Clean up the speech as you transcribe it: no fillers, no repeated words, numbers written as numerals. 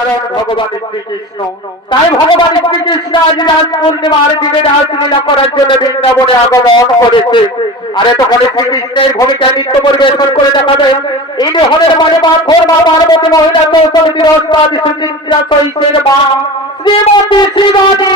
কারণ ভগবান শ্রীকৃষ্ণ। তাই ভগবান শ্রীকৃষ্ণ আজ রাস পূর্ণিমার দিনে রাসলীলা করার জন্য বৃন্দাবনে আগমন করেছে। আর এতক্ষণে শ্রীকৃষ্ণের ভূমিকায় নৃত্য পরিবেশন করে দেখাবে ইনি হলেন মানে মা ঘোরমা পার্বতী মহিলা কৌশল বিরস্তাদি সুচিত্রা সহিতের মা শ্রীমতী শিবানী।